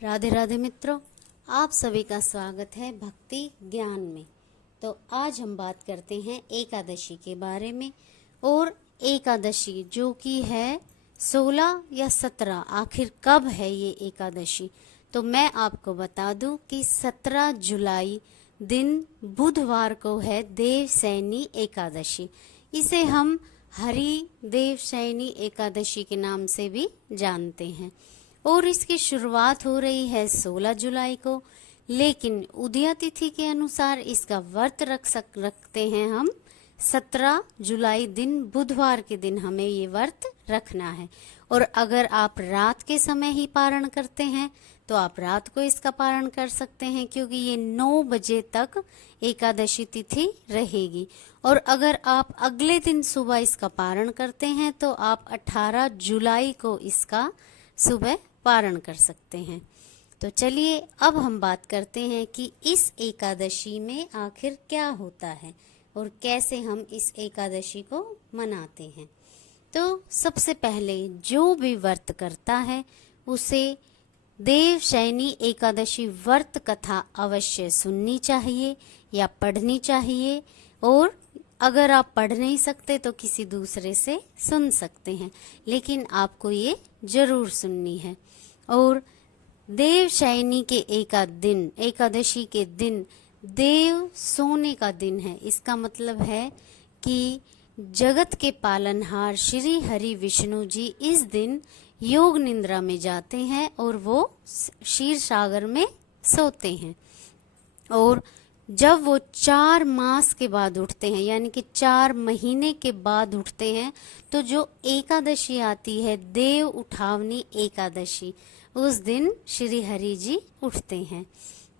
राधे राधे मित्रों, आप सभी का स्वागत है भक्ति ज्ञान में। तो आज हम बात करते हैं एकादशी के बारे में। और एकादशी जो कि है 16 या 17, आखिर कब है ये एकादशी? तो मैं आपको बता दूं कि 17 जुलाई दिन बुधवार को है देवशयनी एकादशी। इसे हम हरि देवशयनी एकादशी के नाम से भी जानते हैं। और इसकी शुरुआत हो रही है 16 जुलाई को, लेकिन उदया तिथि के अनुसार इसका व्रत रखते हैं हम 17 जुलाई दिन, बुधवार के दिन हमें ये व्रत रखना है। और अगर आप रात के समय ही पारण करते हैं तो आप रात को इसका पारण कर सकते हैं, क्योंकि ये 9 बजे तक एकादशी तिथि रहेगी। और अगर आप अगले दिन सुबह इसका पारण करते हैं तो आप 18 जुलाई को इसका सुबह पारण कर सकते हैं। तो चलिए अब हम बात करते हैं कि इस एकादशी में आखिर क्या होता है और कैसे हम इस एकादशी को मनाते हैं। तो सबसे पहले जो भी व्रत करता है उसे देवशयनी एकादशी व्रत कथा अवश्य सुननी चाहिए या पढ़नी चाहिए। और अगर आप पढ़ नहीं सकते तो किसी दूसरे से सुन सकते हैं, लेकिन आपको ये जरूर सुननी है। और देवशयनी के एकादशी के दिन देव सोने का दिन है। इसका मतलब है कि जगत के पालनहार श्री हरि विष्णु जी इस दिन योग निद्रा में जाते हैं और वो क्षीर सागर में सोते हैं। और जब वो 4 मास के बाद उठते हैं, यानी कि 4 महीने के बाद उठते हैं, तो जो एकादशी आती है देव उठावनी एकादशी, उस दिन श्री हरि जी उठते हैं।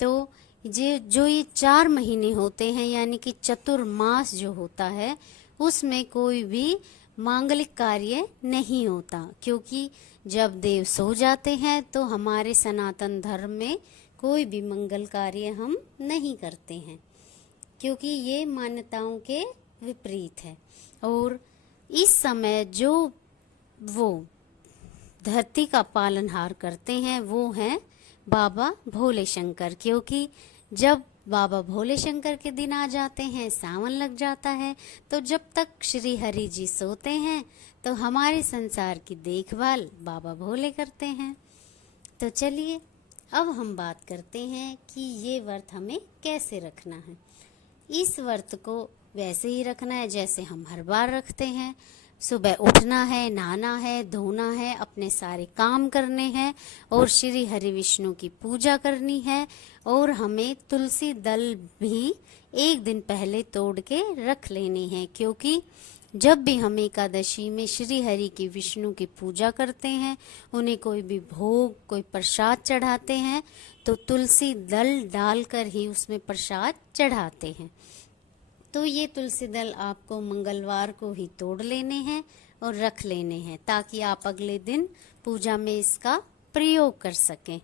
तो जो ये 4 महीने होते हैं, यानी कि चतुर्मास जो होता है, उसमें कोई भी मांगलिक कार्य नहीं होता, क्योंकि जब देव सो जाते हैं तो हमारे सनातन धर्म में कोई भी मंगल कार्य हम नहीं करते हैं, क्योंकि ये मान्यताओं के विपरीत है। और इस समय जो वो धरती का पालनहार करते हैं वो हैं बाबा भोले शंकर, क्योंकि जब बाबा भोले शंकर के दिन आ जाते हैं, सावन लग जाता है, तो जब तक श्री हरि जी सोते हैं तो हमारे संसार की देखभाल बाबा भोले करते हैं। तो चलिए अब हम बात करते हैं कि ये व्रत हमें कैसे रखना है। इस व्रत को वैसे ही रखना है जैसे हम हर बार रखते हैं। सुबह उठना है, नहाना है, धोना है, अपने सारे काम करने हैं और श्री हरि विष्णु की पूजा करनी है। और हमें तुलसी दल भी एक दिन पहले तोड़ के रख लेने हैं, क्योंकि जब भी हम एकादशी में श्री हरि की विष्णु की पूजा करते हैं, उन्हें कोई भी भोग, कोई प्रसाद चढ़ाते हैं, तो तुलसी दल डालकर ही उसमें प्रसाद चढ़ाते हैं। तो ये तुलसी दल आपको मंगलवार को ही तोड़ लेने हैं और रख लेने हैं, ताकि आप अगले दिन पूजा में इसका प्रयोग कर सकें।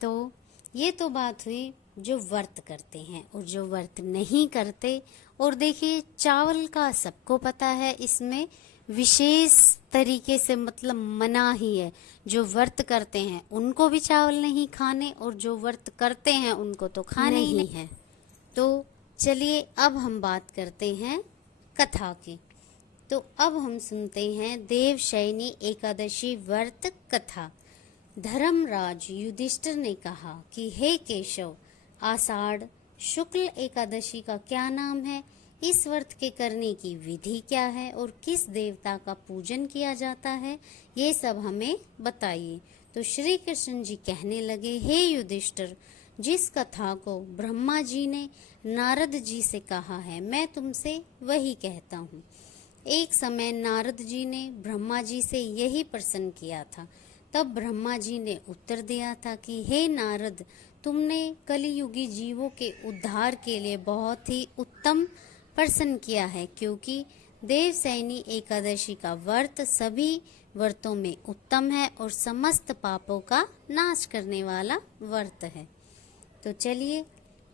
तो ये तो बात हुई जो व्रत करते हैं। और जो व्रत नहीं करते, और देखिए चावल का सबको पता है, इसमें विशेष तरीके से मतलब मना ही है। जो व्रत करते हैं उनको भी चावल नहीं खाने, और जो व्रत करते हैं उनको तो खाने ही नहीं है। तो चलिए अब हम बात करते हैं कथा की। तो अब हम सुनते हैं देवशयनी एकादशी व्रत कथा। धर्मराज युधिष्ठिर ने कहा कि हे केशव, आषाढ़ शुक्ल एकादशी का क्या नाम है? इस व्रत के करने की विधि क्या है और किस देवता का पूजन किया जाता है, ये सब हमें बताइए। तो श्री कृष्ण जी कहने लगे, हे युधिष्ठिर, जिस कथा को ब्रह्मा जी ने नारद जी से कहा है, मैं तुमसे वही कहता हूँ। एक समय नारद जी ने ब्रह्मा जी से यही प्रश्न किया था। तब ब्रह्मा जी ने उत्तर दिया था कि हे नारद, तुमने कलियुगी जीवों के उद्धार के लिए बहुत ही उत्तम प्रश्न किया है, क्योंकि देवशयनी एकादशी का व्रत सभी व्रतों में उत्तम है और समस्त पापों का नाश करने वाला व्रत है। तो चलिए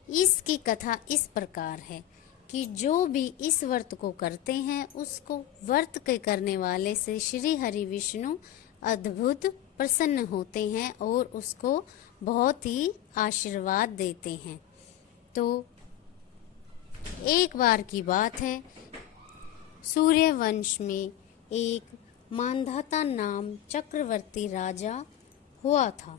इसकी कथा इस प्रकार है कि जो भी इस व्रत को करते हैं उसको व्रत के करने वाले से श्री हरि विष्णु अद्भुत प्रसन्न होते हैं और उसको बहुत ही आशीर्वाद देते हैं। तो एक बार की बात है, सूर्यवंश में एक मांधाता नाम चक्रवर्ती राजा हुआ था,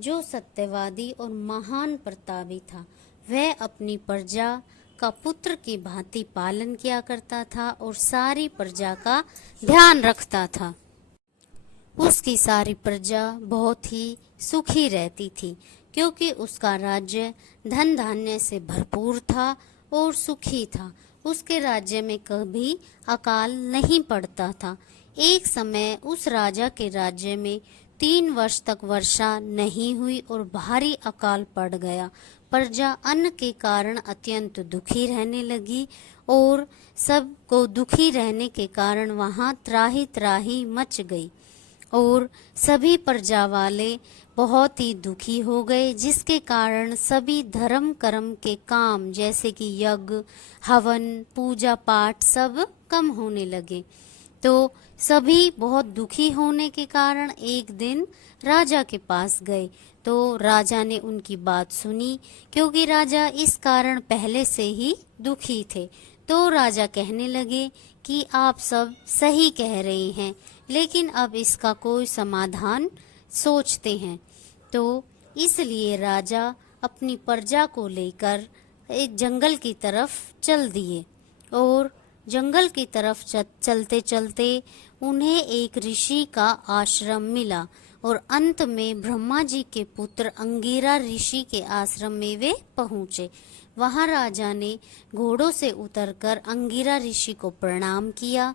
जो सत्यवादी और महान प्रतापी था। वह अपनी प्रजा का पुत्र की भांति पालन किया करता था और सारी प्रजा का ध्यान रखता था। उसकी सारी प्रजा बहुत ही सुखी रहती थी, क्योंकि उसका राज्य धन धान्य से भरपूर था और सुखी था। उसके राज्य में कभी अकाल नहीं पड़ता था। एक समय उस राजा के राज्य में 3 वर्ष तक वर्षा नहीं हुई और भारी अकाल पड़ गया। प्रजा अन्न के कारण अत्यंत दुखी रहने लगी और सबको दुखी रहने के कारण वहां त्राही त्राही मच गई और सभी प्रजा वाले बहुत ही दुखी हो गए, जिसके कारण सभी धर्म कर्म के काम जैसे कि यज्ञ, हवन, पूजा पाठ सब कम होने लगे। तो सभी बहुत दुखी होने के कारण एक दिन राजा के पास गए। तो राजा ने उनकी बात सुनी, क्योंकि राजा इस कारण पहले से ही दुखी थे। तो राजा कहने लगे कि आप सब सही कह रहे हैं, लेकिन अब इसका कोई समाधान सोचते हैं। तो इसलिए राजा अपनी प्रजा को लेकर एक जंगल की तरफ चल दिए और जंगल की तरफ चलते चलते उन्हें एक ऋषि का आश्रम मिला और अंत में ब्रह्मा जी के पुत्र अंगिरा ऋषि के आश्रम में वे पहुँचे। वहाँ राजा ने घोड़ों से उतरकर अंगिरा ऋषि को प्रणाम किया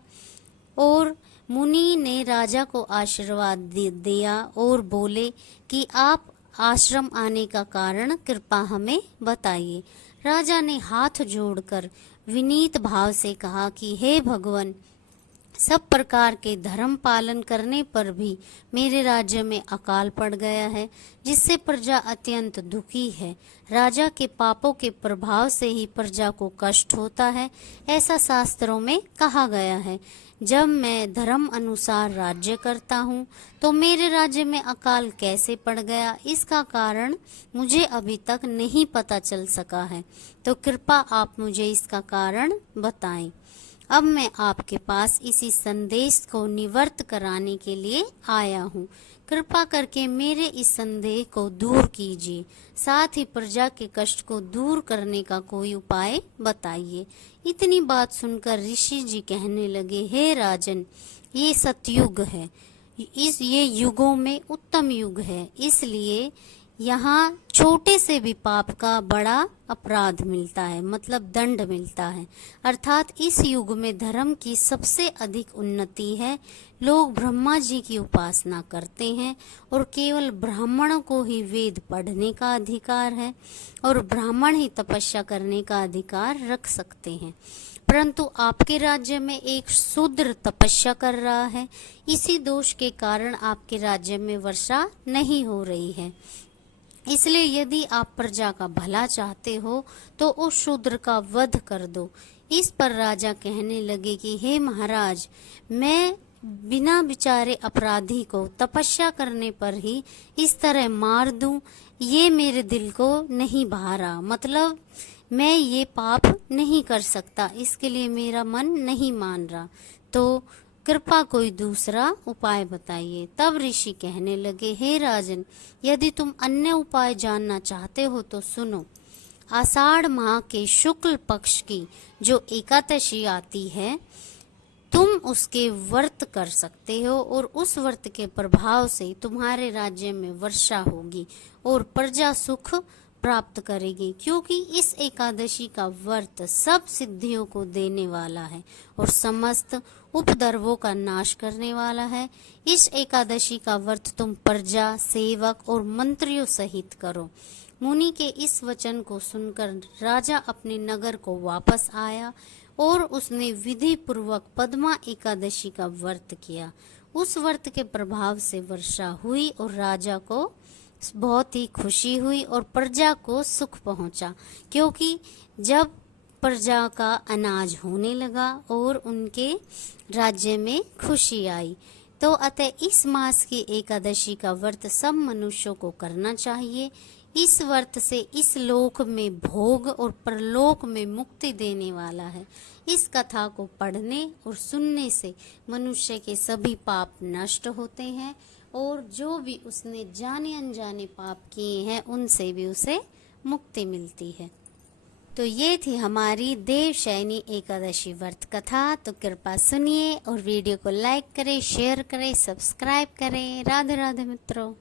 और मुनि ने राजा को आशीर्वाद दिया और बोले कि आप आश्रम आने का कारण कृपा हमें बताइए। राजा ने हाथ जोड़कर विनीत भाव से कहा कि हे भगवान, सब प्रकार के धर्म पालन करने पर भी मेरे राज्य में अकाल पड़ गया है, जिससे प्रजा अत्यंत दुखी है। राजा के पापों के प्रभाव से ही प्रजा को कष्ट होता है, ऐसा शास्त्रों में कहा गया है। जब मैं धर्म अनुसार राज्य करता हूँ तो मेरे राज्य में अकाल कैसे पड़ गया, इसका कारण मुझे अभी तक नहीं पता चल सका है। तो कृपा आप मुझे इसका कारण बताएं। अब मैं आपके पास इसी संदेश को निवर्त कराने के लिए आया हूँ। कृपा करके मेरे इस संदेह को दूर कीजिए, साथ ही प्रजा के कष्ट को दूर करने का कोई उपाय बताइए। इतनी बात सुनकर ऋषि जी कहने लगे, हे राजन, ये सतयुग है, ये युगों में उत्तम युग है, इसलिए यहाँ छोटे से भी पाप का बड़ा अपराध मिलता है, मतलब दंड मिलता है। अर्थात इस युग में धर्म की सबसे अधिक उन्नति है। लोग ब्रह्मा जी की उपासना करते हैं और केवल ब्राह्मणों को ही वेद पढ़ने का अधिकार है और ब्राह्मण ही तपस्या करने का अधिकार रख सकते हैं। परंतु आपके राज्य में एक शूद्र तपस्या कर रहा है, इसी दोष के कारण आपके राज्य में वर्षा नहीं हो रही है। इसलिए यदि आप प्रजा का भला चाहते हो तो उस शूद्र का वध कर दो। इस पर राजा कहने लगे कि हे महाराज, मैं बिना बिचारे अपराधी को तपस्या करने पर ही इस तरह मार दूं, ये मेरे दिल को नहीं भा रहा। मतलब मैं ये पाप नहीं कर सकता, इसके लिए मेरा मन नहीं मान रहा। तो कृपा कोई दूसरा उपाय बताइए। तब ऋषि कहने लगे, हे राजन, यदि तुम अन्य उपाय जानना चाहते हो तो सुनो। आषाढ़ माह के शुक्ल पक्ष की जो एकादशी आती है, तुम उसके व्रत कर सकते हो और उस व्रत के प्रभाव से तुम्हारे राज्य में वर्षा होगी और प्रजा सुख प्राप्त करेगी, क्योंकि इस एकादशी का व्रत सब सिद्धियों को देने वाला है और समस्त उपद्रवों का नाश करने वाला है। इस एकादशी का व्रत तुम प्रजा, सेवक और मंत्रियों सहित करो। मुनि के इस वचन को सुनकर राजा अपने नगर को वापस आया और उसने विधि पूर्वक पद्मा एकादशी का व्रत किया। उस व्रत के प्रभाव से वर्षा हुई और राजा को बहुत ही खुशी हुई और प्रजा को सुख पहुंचा, क्योंकि जब प्रजा का अनाज होने लगा और उनके राज्य में खुशी आई तो अतः इस मास की एकादशी का व्रत सब मनुष्यों को करना चाहिए। इस व्रत से इस लोक में भोग और परलोक में मुक्ति देने वाला है। इस कथा को पढ़ने और सुनने से मनुष्य के सभी पाप नष्ट होते हैं और जो भी उसने जाने अनजाने पाप किए हैं उनसे भी उसे मुक्ति मिलती है। तो ये थी हमारी देवशयनी एकादशी व्रत कथा। तो कृपया सुनिए और वीडियो को लाइक करें, शेयर करें, सब्सक्राइब करें। राधे राधे मित्रों।